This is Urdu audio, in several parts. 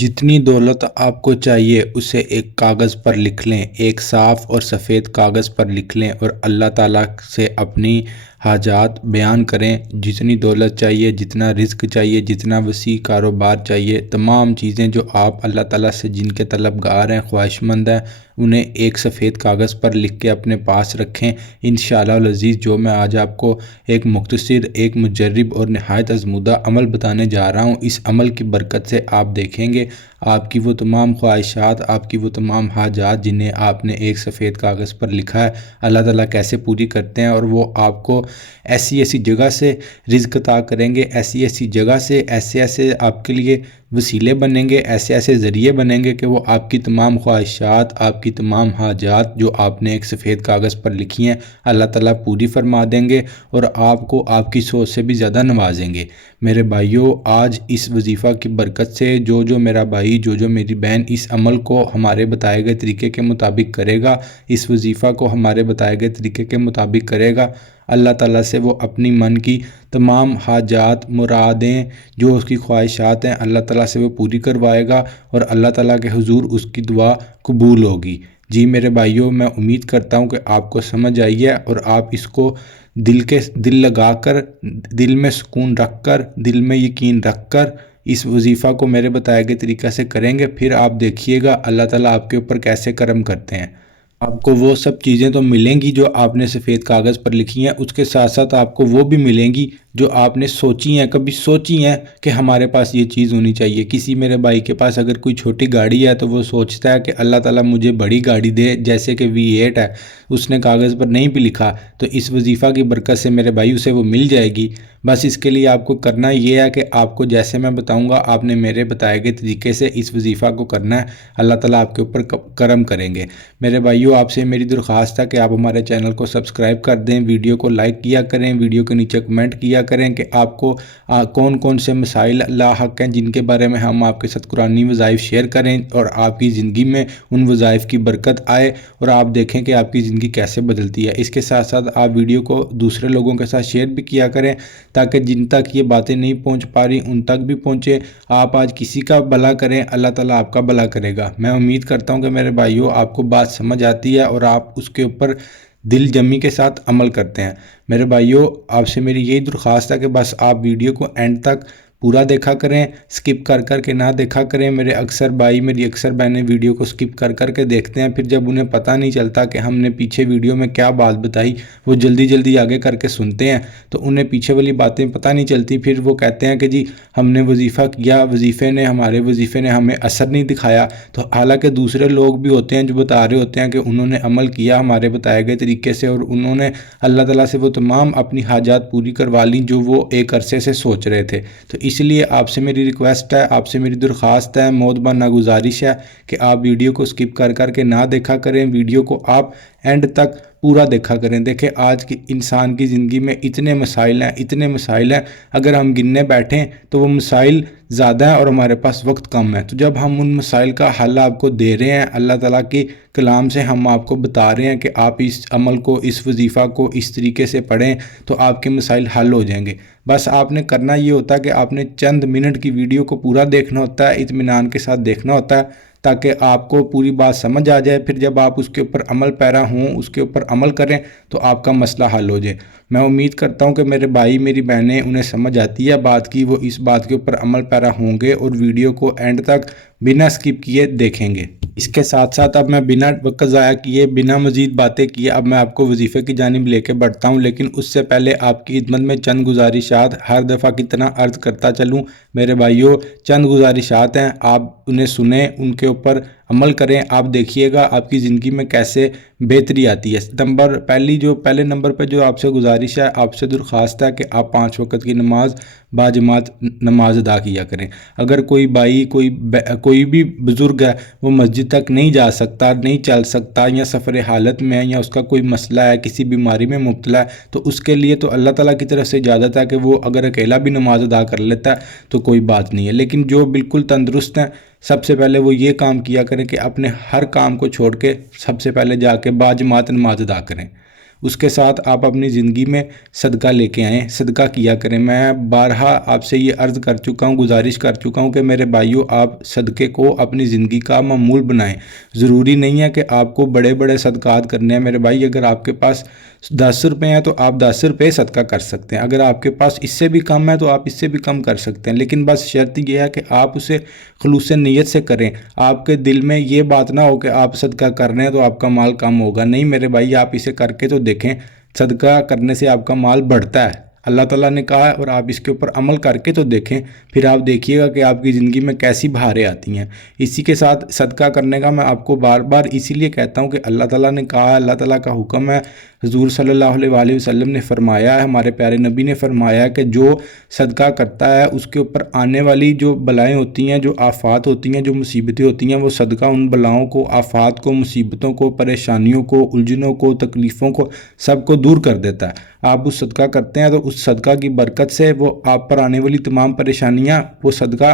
جتنی دولت آپ کو چاہیے اسے ایک کاغذ پر لکھ لیں، ایک صاف اور سفید کاغذ پر لکھ لیں اور اللہ تعالیٰ سے اپنی حاجات بیان کریں۔ جتنی دولت چاہیے، جتنا رزق چاہیے، جتنا وسیع کاروبار چاہیے، تمام چیزیں جو آپ اللہ تعالیٰ سے جن کے طلبگار ہیں، خواہش مند ہیں، انہیں ایک سفید کاغذ پر لکھ کے اپنے پاس رکھیں۔ انشاءاللہ العزیز جو میں آج آپ کو ایک مختصر، ایک مجرب اور نہایت آزمودہ عمل بتانے جا رہا ہوں، اس عمل کی برکت سے آپ دیکھیں گے آپ کی وہ تمام خواہشات، آپ کی وہ تمام حاجات جنہیں آپ نے ایک سفید کاغذ پر لکھا ہے، اللہ تعالیٰ کیسے پوری کرتے ہیں، اور وہ آپ کو ایسی ایسی جگہ سے رزق عطا کریں گے، ایسی ایسی جگہ سے ایسے ایسے آپ کے لیے وسیلے بنیں گے، ایسے ایسے ذریعے بنیں گے کہ وہ آپ کی تمام خواہشات، آپ کی تمام حاجات جو آپ نے ایک سفید کاغذ پر لکھی ہیں، اللہ تعالیٰ پوری فرما دیں گے اور آپ کو آپ کی سوچ سے بھی زیادہ نوازیں گے۔ میرے بھائیوں، آج اس وظیفہ کی برکت سے جو میرا بھائی، جو میری بہن اس عمل کو ہمارے بتائے گئے طریقے کے مطابق کرے گا، اس وظیفہ کو ہمارے بتائے گئے طریقے کے مطابق کرے گا، اللہ تعالیٰ سے وہ اپنی من کی تمام حاجات، مرادیں، جو اس کی خواہشات ہیں، اللہ تعالیٰ سے وہ پوری کروائے گا اور اللہ تعالیٰ کے حضور اس کی دعا قبول ہوگی۔ جی میرے بھائیوں، میں امید کرتا ہوں کہ آپ کو سمجھ آئی ہے اور آپ اس کو دل لگا کر، دل میں سکون رکھ کر، دل میں یقین رکھ کر اس وظیفہ کو میرے بتائے گئے طریقہ سے کریں گے، پھر آپ دیکھیے گا اللہ تعالیٰ آپ کے اوپر کیسے کرم کرتے ہیں۔ آپ کو وہ سب چیزیں تو ملیں گی جو آپ نے سفید کاغذ پر لکھی ہیں، اس کے ساتھ ساتھ آپ کو وہ بھی ملیں گی جو آپ نے سوچی ہیں، کبھی سوچی ہیں کہ ہمارے پاس یہ چیز ہونی چاہیے۔ کسی میرے بھائی کے پاس اگر کوئی چھوٹی گاڑی ہے تو وہ سوچتا ہے کہ اللہ تعالیٰ مجھے بڑی گاڑی دے، جیسے کہ V8 ہے، اس نے کاغذ پر نہیں بھی لکھا، تو اس وظیفہ کی برکت سے میرے بھائی اسے وہ مل جائے گی۔ بس اس کے لیے آپ کو کرنا یہ ہے کہ آپ کو جیسے میں بتاؤں گا، آپ نے میرے بتائے گئے طریقے سے اس وظیفہ کو کرنا ہے، اللہ تعالیٰ آپ کے اوپر کرم کریں گے۔ میرے بھائیوں، آپ سے میری درخواست ہے کہ آپ ہمارے چینل کو سبسکرائب کر دیں، ویڈیو کو لائک کیا کریں، ویڈیو کے نیچے کمنٹ کیا کریں کہ آپ کو کون کون سے مسائل لاحق ہیں جن کے بارے میں ہم آپ کے ساتھ قرآنی وظائف شیئر کریں اور آپ کی زندگی میں ان وظائف کی برکت آئے اور آپ دیکھیں کہ آپ کی زندگی کیسے بدلتی ہے۔ اس کے ساتھ ساتھ آپ ویڈیو کو دوسرے لوگوں کے ساتھ شیئر بھی کیا کریں تاکہ جن تک یہ باتیں نہیں پہنچ پا رہی ان تک بھی پہنچے۔ آپ آج کسی کا بھلا کریں، اللہ تعالیٰ آپ کا بھلا کرے گا۔ میں امید کرتا ہوں کہ میرے بھائیوں آپ کو بات سمجھ آتی ہے اور آپ اس کے اوپر دل جمی کے ساتھ عمل کرتے ہیں۔ میرے بھائیوں، آپ سے میری یہی درخواست ہے کہ بس آپ ویڈیو کو اینڈ تک پورا دیکھا کریں، سکپ کر کے نہ دیکھا کریں۔ میرے اکثر بھائی، میری اکثر بہنیں ویڈیو کو سکپ کر کے دیکھتے ہیں، پھر جب انہیں پتہ نہیں چلتا کہ ہم نے پیچھے ویڈیو میں کیا بات بتائی، وہ جلدی آگے کر کے سنتے ہیں تو انہیں پیچھے والی باتیں پتہ نہیں چلتی، پھر وہ کہتے ہیں کہ جی ہم نے وظیفہ کیا، ہمارے وظیفے نے ہمیں اثر نہیں دکھایا۔ تو حالانکہ دوسرے لوگ بھی ہوتے ہیں جو بتا رہے ہوتے ہیں کہ انہوں نے عمل کیا ہمارے بتائے گئے طریقے سے اور انہوں نے اللہ تعالیٰ سے وہ تمام اپنی حاجات پوری کروا لیں جو وہ ایک عرصے سے سوچ رہے تھے۔ تو اس لیے آپ سے میری ریکویسٹ ہے، آپ سے میری درخواست ہے، مودبانہ گزارش ہے کہ آپ ویڈیو کو سکپ کر کے نہ دیکھا کریں، ویڈیو کو آپ اینڈ تک پورا دیکھا کریں۔ دیکھیں آج کی انسان کی زندگی میں اتنے مسائل ہیں، اگر ہم گننے بیٹھیں تو وہ مسائل زیادہ ہیں اور ہمارے پاس وقت کم ہے۔ تو جب ہم ان مسائل کا حل آپ کو دے رہے ہیں، اللہ تعالیٰ کے کلام سے ہم آپ کو بتا رہے ہیں کہ آپ اس عمل کو، اس وظیفہ کو اس طریقے سے پڑھیں تو آپ کے مسائل حل ہو جائیں گے۔ بس آپ نے کرنا یہ ہوتا ہے کہ آپ نے چند منٹ کی ویڈیو کو پورا دیکھنا ہوتا ہے، اطمینان کے ساتھ دیکھنا ہوتا ہے تاکہ آپ کو پوری بات سمجھ آ جائے، پھر جب آپ اس کے اوپر عمل پیرا ہوں، اس کے اوپر عمل کریں تو آپ کا مسئلہ حل ہو جائے۔ میں امید کرتا ہوں کہ میرے بھائی، میری بہنیں، انہیں سمجھ آتی ہے بات کی، وہ اس بات کے اوپر عمل پیرا ہوں گے اور ویڈیو کو اینڈ تک بنا سکپ کیے دیکھیں گے۔ اس کے ساتھ ساتھ اب میں بنا وقت ضائع کیے، بنا مزید باتیں کیے، اب میں آپ کو وظیفے کی جانب لے کے بڑھتا ہوں، لیکن اس سے پہلے آپ کی خدمت میں چند گزارشات ہر دفعہ کی طرح عرض کرتا چلوں۔ میرے بھائیوں، چند گزارشات ہیں، آپ انہیں سنیں، ان کے اوپر عمل کریں، آپ دیکھیے گا آپ کی زندگی میں کیسے بہتری آتی ہے۔ پہلے نمبر پہ جو آپ سے گزارش ہے، آپ سے درخواست ہے کہ آپ 5 وقت کی نماز باجماعت نماز ادا کیا کریں۔ اگر کوئی بھائی، کوئی بھی بزرگ ہے، وہ مسجد تک نہیں جا سکتا، نہیں چل سکتا، یا سفر حالت میں ہے، یا اس کا کوئی مسئلہ ہے، کسی بیماری میں مبتلا ہے، تو اس کے لیے تو اللہ تعالیٰ کی طرف سے اجازت ہے کہ وہ اگر اکیلا بھی نماز ادا کر لیتا ہے تو کوئی بات نہیں ہے۔ لیکن جو بالکل تندرست ہیں، سب سے پہلے وہ یہ کام کیا کریں کہ اپنے ہر کام کو چھوڑ کے سب سے پہلے جا کے باجماعت نماز ادا کریں۔ اس کے ساتھ آپ اپنی زندگی میں صدقہ لے کے آئیں، صدقہ کیا کریں۔ میں بارہا آپ سے یہ عرض کر چکا ہوں، گزارش کر چکا ہوں کہ میرے بھائیوں آپ صدقے کو اپنی زندگی کا معمول بنائیں۔ ضروری نہیں ہے کہ آپ کو بڑے بڑے صدقات کرنے ہیں میرے بھائی، اگر آپ کے پاس 10 روپے ہیں تو آپ 10 روپے صدقہ کر سکتے ہیں، اگر آپ کے پاس اس سے بھی کم ہے تو آپ اس سے بھی کم کر سکتے ہیں، لیکن بس شرط یہ ہے کہ آپ اسے خلوص نیت سے کریں۔ آپ کے دل میں یہ بات نہ ہو کہ آپ صدقہ کر رہے ہیں تو آپ کا مال کم ہوگا، نہیں میرے بھائی، آپ اسے کر کے تو دیکھیں، صدقہ کرنے سے آپ کا مال بڑھتا ہے، اللہ تعالیٰ نے کہا ہے، اور آپ اس کے اوپر عمل کر کے تو دیکھیں، پھر آپ دیکھیے گا کہ آپ کی زندگی میں کیسی بہاریں آتی ہیں۔ اسی کے ساتھ صدقہ کرنے کا میں آپ کو بار بار اسی لیے کہتا ہوں کہ اللہ تعالیٰ نے کہا ہے، اللہ تعالیٰ کا حکم ہے، حضور صلی اللہ علیہ وآلہ وسلم نے فرمایا ہے، ہمارے پیارے نبی نے فرمایا ہے کہ جو صدقہ کرتا ہے اس کے اوپر آنے والی جو بلائیں ہوتی ہیں، جو آفات ہوتی ہیں، جو مصیبتیں ہوتی ہیں، وہ صدقہ ان بلاؤں کو، آفات کو، مصیبتوں کو، پریشانیوں کو، الجھنوں کو، تکلیفوں کو، سب کو دور کر دیتا ہے۔ آپ اس صدقہ کرتے ہیں تو اس صدقہ کی برکت سے وہ آپ پر آنے والی تمام پریشانیاں وہ صدقہ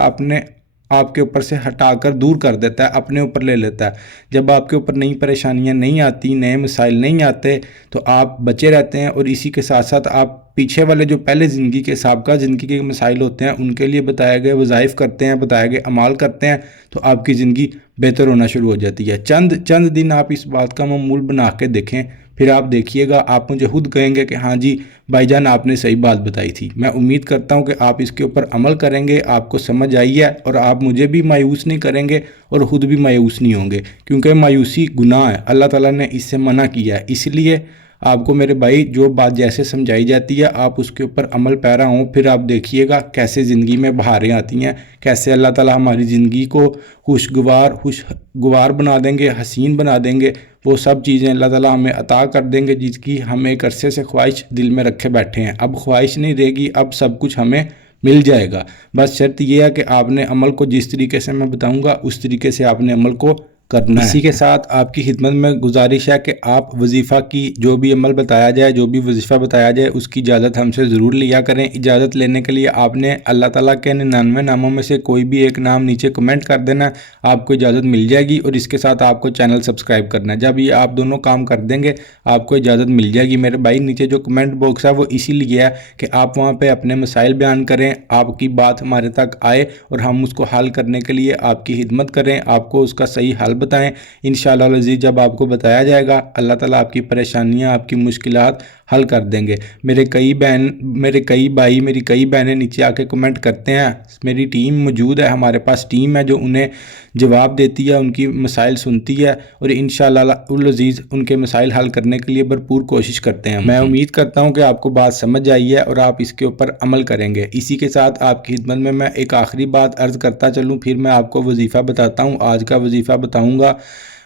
آپ کے اوپر سے ہٹا کر دور کر دیتا ہے، اپنے اوپر لے لیتا ہے۔ جب آپ کے اوپر نئی پریشانیاں نہیں آتی، نئے مسائل نہیں آتے تو آپ بچے رہتے ہیں، اور اسی کے ساتھ ساتھ آپ پیچھے والے جو پہلے زندگی کے سابقہ زندگی کے مسائل ہوتے ہیں ان کے لیے بتائے گئے وظائف کرتے ہیں، بتائے گئے اعمال کرتے ہیں، تو آپ کی زندگی بہتر ہونا شروع ہو جاتی ہے۔ چند دن آپ اس بات کا معمول بنا کے دیکھیں، پھر آپ دیکھیے گا، آپ مجھے خود کہیں گے کہ ہاں جی بھائی جان آپ نے صحیح بات بتائی تھی۔ میں امید کرتا ہوں کہ آپ اس کے اوپر عمل کریں گے، آپ کو سمجھ آئی ہے، اور آپ مجھے بھی مایوس نہیں کریں گے اور خود بھی مایوس نہیں ہوں گے، کیونکہ مایوسی گناہ ہے، اللہ تعالیٰ نے اس سے منع کیا ہے۔ اس لیے آپ کو میرے بھائی جو بات جیسے سمجھائی جاتی ہے آپ اس کے اوپر عمل پیرا ہوں، پھر آپ دیکھیے گا کیسے زندگی میں بہاریں آتی ہیں، کیسے اللہ تعالیٰ ہماری زندگی کو خوشگوار بنا دیں گے، حسین بنا دیں گے۔ وہ سب چیزیں اللہ تعالیٰ ہمیں عطا کر دیں گے جس کی ہم ایک عرصے سے خواہش دل میں رکھے بیٹھے ہیں۔ اب خواہش نہیں رہے گی، اب سب کچھ ہمیں مل جائے گا۔ بس شرط یہ ہے کہ آپ نے عمل کو جس طریقے سے میں بتاؤں گا اس طریقے سے آپ نے عمل کو کرنا ہے۔ اسی کے ساتھ آپ کی خدمت میں گزارش ہے کہ آپ وظیفہ کی جو بھی عمل بتایا جائے، جو بھی وظیفہ بتایا جائے، اس کی اجازت ہم سے ضرور لیا کریں۔ اجازت لینے کے لیے آپ نے اللہ تعالیٰ کے 99 ناموں میں سے کوئی بھی ایک نام نیچے کمنٹ کر دینا، آپ کو اجازت مل جائے گی، اور اس کے ساتھ آپ کو چینل سبسکرائب کرنا ہے۔ جب یہ آپ دونوں کام کر دیں گے آپ کو اجازت مل جائے گی۔ میرے بھائی نیچے جو کمنٹ باکس ہے وہ اسی لیے ہے کہ آپ وہاں پہ اپنے مسائل بیان کریں، آپ کی بات ہمارے تک آئے اور ہم اس کو حل کرنے کے لیے آپ کی خدمت کریں، آپ کو اس کا صحیح حل بتائیں۔ انشاءاللہ العزیز جب آپ کو بتایا جائے گا اللہ تعالیٰ آپ کی پریشانیاں، آپ کی مشکلات حل کر دیں گے۔ میرے کئی بھائی، میری کئی بہنیں نیچے آ کے کمنٹ کرتے ہیں، میری ٹیم موجود ہے، ہمارے پاس ٹیم ہے جو انہیں جواب دیتی ہے، ان کی مسائل سنتی ہے، اور انشاءاللہ العزیز ان کے مسائل حل کرنے کے لیے بھرپور کوشش کرتے ہیں۔ میں امید کرتا ہوں کہ آپ کو بات سمجھ آئی ہے اور آپ اس کے اوپر عمل کریں گے۔ اسی کے ساتھ آپ کی خدمت میں ایک آخری بات عرض کرتا چلوں، پھر میں آپ کو وظیفہ بتاتا ہوں۔ آج کا وظیفہ بتاؤں گا،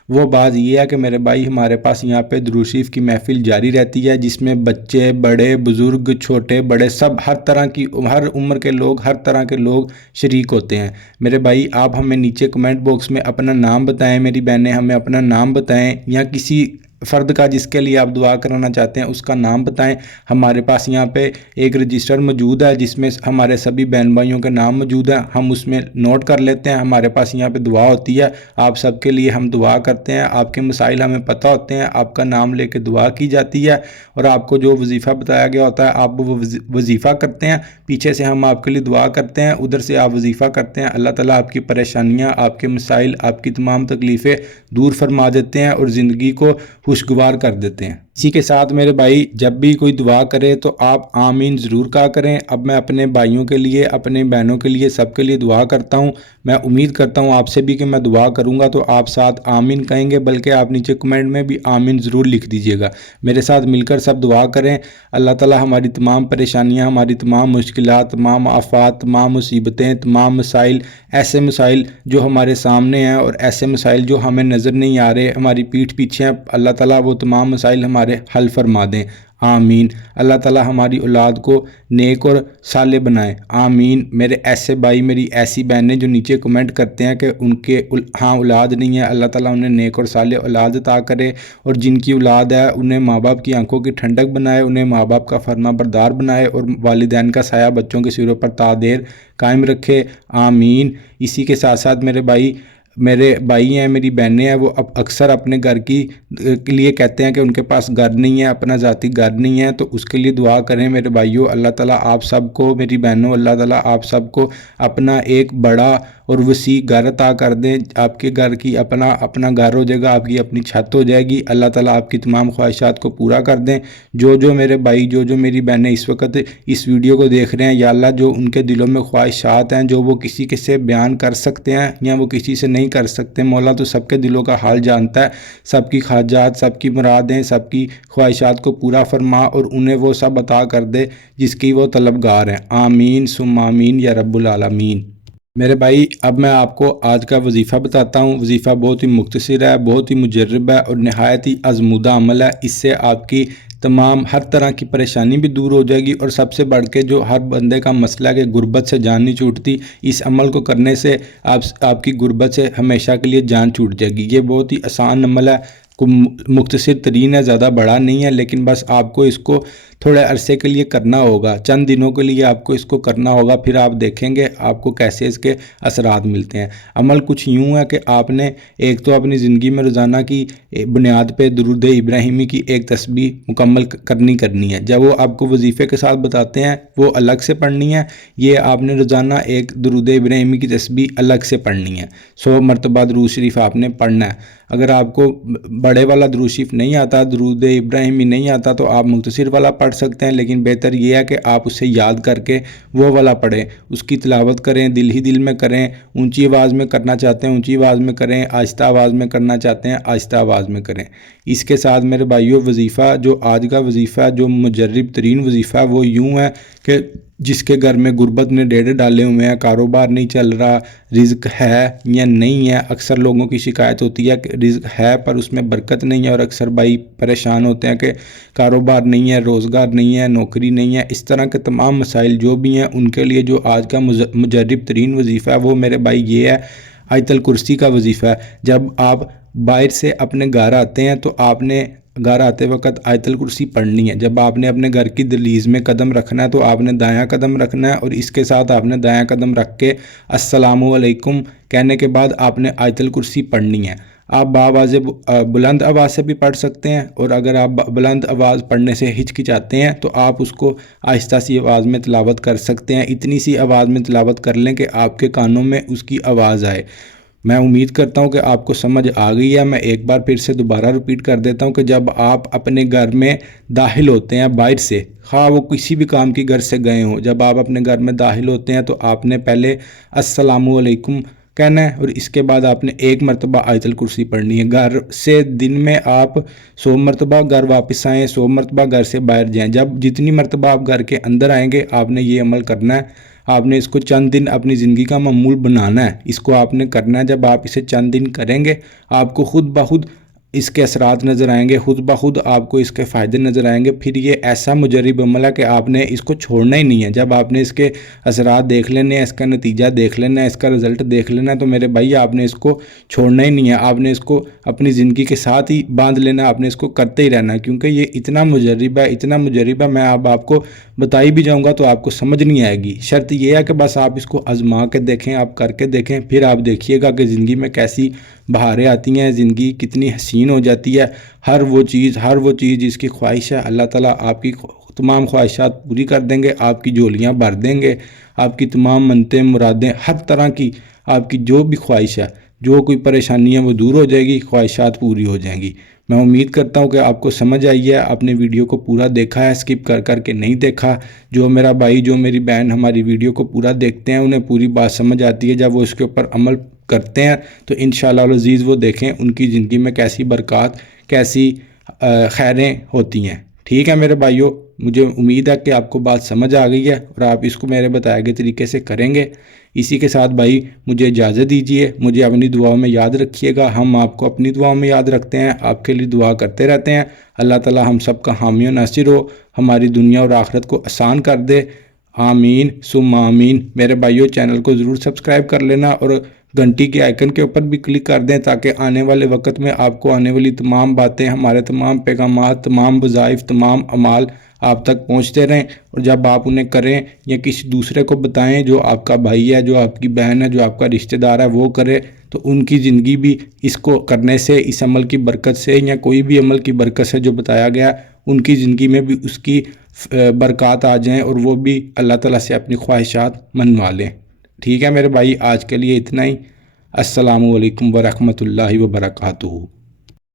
وہ بات یہ ہے کہ میرے بھائی ہمارے پاس یہاں پہ درود شریف کی محفل جاری رہتی ہے، جس میں بچے، بڑے، بزرگ، چھوٹے بڑے سب ہر عمر کے لوگ، ہر طرح کے لوگ شریک ہوتے ہیں۔ میرے بھائی آپ ہمیں نیچے کمنٹ باکس میں اپنا نام بتائیں، میری بہنیں ہمیں اپنا نام بتائیں، یا کسی فرد کا جس کے لیے آپ دعا کرانا چاہتے ہیں اس کا نام بتائیں۔ ہمارے پاس یہاں پہ ایک رجسٹر موجود ہے جس میں ہمارے سبھی بہن بھائیوں کے نام موجود ہیں، ہم اس میں نوٹ کر لیتے ہیں۔ ہمارے پاس یہاں پہ دعا ہوتی ہے، آپ سب کے لیے ہم دعا کرتے ہیں، آپ کے مسائل ہمیں پتہ ہوتے ہیں، آپ کا نام لے کے دعا کی جاتی ہے، اور آپ کو جو وظیفہ بتایا گیا ہوتا ہے آپ وہ وظیفہ کرتے ہیں، پیچھے سے ہم آپ کے لیے دعا کرتے ہیں، ادھر سے آپ وظیفہ کرتے ہیں۔ اللہ تعالیٰ آپ کی پریشانیاں، آپ کے مسائل، آپ کی تمام تکلیفیں دور فرما دیتے ہیں اور زندگی کو خوشگوار کر دیتے ہیں۔ اسی کے ساتھ میرے بھائی جب بھی کوئی دعا کرے تو آپ آمین ضرور کہا کریں۔ اب میں اپنے بھائیوں کے لیے، اپنے بہنوں کے لیے، سب کے لیے دعا کرتا ہوں۔ میں امید کرتا ہوں آپ سے بھی کہ میں دعا کروں گا تو آپ ساتھ آمین کہیں گے، بلکہ آپ نیچے کمنٹ میں بھی آمین ضرور لکھ دیجئے گا۔ میرے ساتھ مل کر سب دعا کریں، اللہ تعالیٰ ہماری تمام پریشانیاں، ہماری تمام مشکلات، تمام آفات، تمام مصیبتیں، تمام مسائل، ایسے مسائل جو ہمارے سامنے ہیں اور ایسے مسائل جو ہمیں نظر نہیں آ رہے، ہماری پیٹھ پیچھے ہیں، اللہ تعالیٰ وہ تمام مسائل ہمارے حل فرما دیں، آمین۔ اللہ تعالیٰ ہماری اولاد کو نیک اور صالح بنائیں، آمین۔ میرے ایسے بھائی، میری ایسی بہنیں جو نیچے کمنٹ کرتے ہیں کہ ان کے اولاد نہیں ہے، اللہ تعالیٰ انہیں نیک اور صالح اولاد عطا کرے، اور جن کی اولاد ہے انہیں ماں باپ کی آنکھوں کی ٹھنڈک بنائے، انہیں ماں باپ کا فرما بردار بنائے، اور والدین کا سایہ بچوں کے سروں پر تا دیر قائم رکھے، آمین۔ اسی کے ساتھ ساتھ میرے بھائی میرے بھائی ہیں، میری بہنیں ہیں، وہ اب اکثر اپنے گھر کے لیے کہتے ہیں کہ ان کے پاس گھر نہیں ہے، اپنا ذاتی گھر نہیں ہے، تو اس کے لیے دعا کریں میرے بھائیوں۔ اللہ تعالیٰ آپ سب کو، میری بہنوں، اللہ تعالیٰ آپ سب کو اپنا ایک بڑا اور وسیع گھر عطا کر دیں۔ آپ کے گھر کی اپنا گھر ہو جائے گا، آپ کی اپنی چھت ہو جائے گی۔ اللہ تعالیٰ آپ کی تمام خواہشات کو پورا کر دیں۔ جو میرے بھائی، جو میری بہنیں اس وقت اس ویڈیو کو دیکھ رہے ہیں، یا اللہ جو ان کے دلوں میں خواہشات ہیں جو وہ کسی کے سے بیان کر سکتے ہیں یا وہ کسی سے نہیں کر سکتے، مولا تو سب کے دلوں کا حال جانتا ہے۔ سب کی حاجات، سب کی مرادیں، سب کی خواہشات کو پورا فرما اور انہیں وہ سب عطا کر دے جس کی وہ طلبگار ہیں۔ آمین ثم آمین یا رب العالمین۔ میرے بھائی، اب میں آپ کو آج کا وظیفہ بتاتا ہوں۔ وظیفہ بہت ہی مختصر ہے، بہت ہی مجرب ہے اور نہایت ہی آزمودہ عمل ہے۔ اس سے آپ کی تمام ہر طرح کی پریشانی بھی دور ہو جائے گی، اور سب سے بڑھ کے جو ہر بندے کا مسئلہ ہے کہ غربت سے جان نہیں چھوٹتی، اس عمل کو کرنے سے آپ کی غربت سے ہمیشہ کے لیے جان چھوٹ جائے گی۔ یہ بہت ہی آسان عمل ہے، مختصر ترین ہے، زیادہ بڑا نہیں ہے، لیکن بس آپ کو اس کو تھوڑے عرصے کے لیے کرنا ہوگا، چند دنوں کے لیے آپ کو اس کو کرنا ہوگا، پھر آپ دیکھیں گے آپ کو کیسے اس کے اثرات ملتے ہیں۔ عمل کچھ یوں ہے کہ آپ نے ایک تو اپنی زندگی میں روزانہ کی بنیاد پہ درود ابراہیمی کی ایک تسبیح مکمل کرنی ہے۔ جب وہ آپ کو وظیفے کے ساتھ بتاتے ہیں وہ الگ سے پڑھنی ہے، یہ آپ نے روزانہ ایک درود ابراہیمی کی تسبیح الگ سے پڑھنی ہے۔ 100 مرتبہ درود شریف آپ نے پڑھنا ہے۔ اگر آپ کو بڑے والا درود شریف نہیں آتا، درود ابراہیمی نہیں آتا، تو آپ مختصر والا پڑھ سکتے ہیں، لیکن بہتر یہ ہے کہ آپ اسے یاد کر کے وہ والا پڑھیں، اس کی تلاوت کریں، دل ہی دل میں کریں۔ اونچی آواز میں کرنا چاہتے ہیں اونچی آواز میں کریں، آہستہ آواز میں کرنا چاہتے ہیں آہستہ آواز میں کریں۔ اس کے ساتھ میرے بھائیوں، وظیفہ جو آج کا وظیفہ ہے، جو مجرب ترین وظیفہ ہے، وہ یوں ہے کہ جس کے گھر میں غربت نے ڈیرے ڈالے ہوئے ہیں، کاروبار نہیں چل رہا، رزق ہے یا نہیں ہے۔ اکثر لوگوں کی شکایت ہوتی ہے کہ رزق ہے پر اس میں برکت نہیں ہے، اور اکثر بھائی پریشان ہوتے ہیں کہ کاروبار نہیں ہے، روزگار نہیں ہے، نوکری نہیں ہے۔ اس طرح کے تمام مسائل جو بھی ہیں، ان کے لیے جو آج کا مجرب ترین وظیفہ ہے وہ میرے بھائی یہ ہے، آیت الکرسی کا وظیفہ ہے۔ جب آپ باہر سے اپنے گھر آتے ہیں تو آپ نے گھر آتے وقت آیت الکرسی پڑھنی ہے۔ جب آپ نے اپنے گھر کی دہلیز میں قدم رکھنا ہے تو آپ نے دایاں قدم رکھنا ہے، اور اس کے ساتھ آپ نے دایاں قدم رکھ کے السلام علیکم کہنے کے بعد آپ نے آیت الکرسی پڑھنی ہے۔ آپ باواز بلند آواز سے بھی پڑھ سکتے ہیں، اور اگر آپ بلند آواز پڑھنے سے ہچکچاتے ہیں تو آپ اس کو آہستہ سی آواز میں تلاوت کر سکتے ہیں۔ اتنی سی آواز میں تلاوت کر لیں کہ آپ کے کانوں میں اس کی آواز آئے۔ میں امید کرتا ہوں کہ آپ کو سمجھ آ گئی ہے۔ میں ایک بار پھر سے دوبارہ ریپیٹ کر دیتا ہوں کہ جب آپ اپنے گھر میں داخل ہوتے ہیں باہر سے، خواہ وہ کسی بھی کام کی گھر سے گئے ہوں، جب آپ اپنے گھر میں داخل ہوتے ہیں تو آپ نے پہلے السلام علیکم کہنا ہے، اور اس کے بعد آپ نے 1 مرتبہ آیت الکرسی پڑھنی ہے۔ گھر سے دن میں آپ 100 مرتبہ گھر واپس آئیں، 100 مرتبہ گھر سے باہر جائیں، جب جتنی مرتبہ آپ گھر کے اندر آئیں گے آپ نے یہ عمل کرنا ہے۔ آپ نے اس کو چند دن اپنی زندگی کا معمول بنانا ہے، اس کو آپ نے کرنا ہے۔ جب آپ اسے چند دن کریں گے آپ کو خود بخود اس کے اثرات نظر آئیں گے، خود بخود آپ کو اس کے فائدے نظر آئیں گے۔ پھر یہ ایسا مجرب عمل ہے کہ آپ نے اس کو چھوڑنا ہی نہیں ہے۔ جب آپ نے اس کے اثرات دیکھ لینے ہیں، اس کا نتیجہ دیکھ لینا ہے، اس کا رزلٹ دیکھ لینا ہے، تو میرے بھائی آپ نے اس کو چھوڑنا ہی نہیں ہے۔ آپ نے اس کو اپنی زندگی کے ساتھ ہی باندھ لینا ہے، آپ نے اس کو کرتے ہی رہنا ہے، کیونکہ یہ اتنا مجرب ہے، اتنا مجرب ہے، میں اب آپ کو بتائی بھی جاؤں گا تو آپ کو سمجھ نہیں آئے گی۔ شرط یہ ہے کہ بس آپ اس کو آزما کے دیکھیں، آپ کر کے دیکھیں، پھر آپ دیکھیے گا کہ زندگی میں کیسی بہاریں آتی ہیں، زندگی کتنی حسین ہو جاتی ہے۔ ہر وہ چیز جس کی خواہش ہے اللہ تعالیٰ آپ کی تمام خواہشات پوری کر دیں گے، آپ کی جھولیاں بھر دیں گے، آپ کی تمام منتیں مرادیں، ہر طرح کی آپ کی جو بھی خواہش ہے، جو کوئی پریشانی ہے وہ دور ہو جائے گی، خواہشات پوری ہو جائیں گی۔ میں امید کرتا ہوں کہ آپ کو سمجھ آئی ہے، آپ نے ویڈیو کو پورا دیکھا ہے، اسکپ کر کے نہیں دیکھا۔ جو میرا بھائی، جو میری بہن ہماری ویڈیو کو پورا دیکھتے ہیں انہیں پوری بات سمجھ آتی ہے۔ جب وہ اس کے اوپر عمل کرتے ہیں تو انشاءاللہ العزیز وہ دیکھیں ان کی زندگی میں کیسی برکات، کیسی خیریں ہوتی ہیں۔ ٹھیک ہے میرے بھائیوں، مجھے امید ہے کہ آپ کو بات سمجھ آ گئی ہے اور آپ اس کو میرے بتائے گئے طریقے سے کریں گے۔ اسی کے ساتھ بھائی مجھے اجازت دیجیے، مجھے اپنی دعاؤں میں یاد رکھیے گا، ہم آپ کو اپنی دعاؤں میں یاد رکھتے ہیں، آپ کے لیے دعا کرتے رہتے ہیں۔ اللہ تعالی ہم سب کا حامی و ناصر ہو، ہماری دنیا اور آخرت کو آسان کر دے۔ آمین ثم آمین۔ میرے بھائیوں چینل کو ضرور سبسکرائب کر لینا اور گھنٹی کے آئیکن کے اوپر بھی کلک کر دیں تاکہ آنے والے وقت میں آپ کو آنے والی تمام باتیں، ہمارے تمام پیغامات، تمام وظائف، تمام اعمال آپ تک پہنچتے رہیں، اور جب آپ انہیں کریں یا کسی دوسرے کو بتائیں جو آپ کا بھائی ہے، جو آپ کی بہن ہے، جو آپ کا رشتہ دار ہے، وہ کرے تو ان کی زندگی بھی اس کو کرنے سے، اس عمل کی برکت سے یا کوئی بھی عمل کی برکت سے جو بتایا گیا، ان کی زندگی میں بھی اس کی برکات آ جائیں اور وہ بھی اللہ تعالیٰ سے اپنی خواہشات منوا لیں۔ ٹھیک ہے میرے بھائی، آج کے لیے اتنا ہی۔ السلام علیکم ورحمۃ اللہ وبرکاتہ۔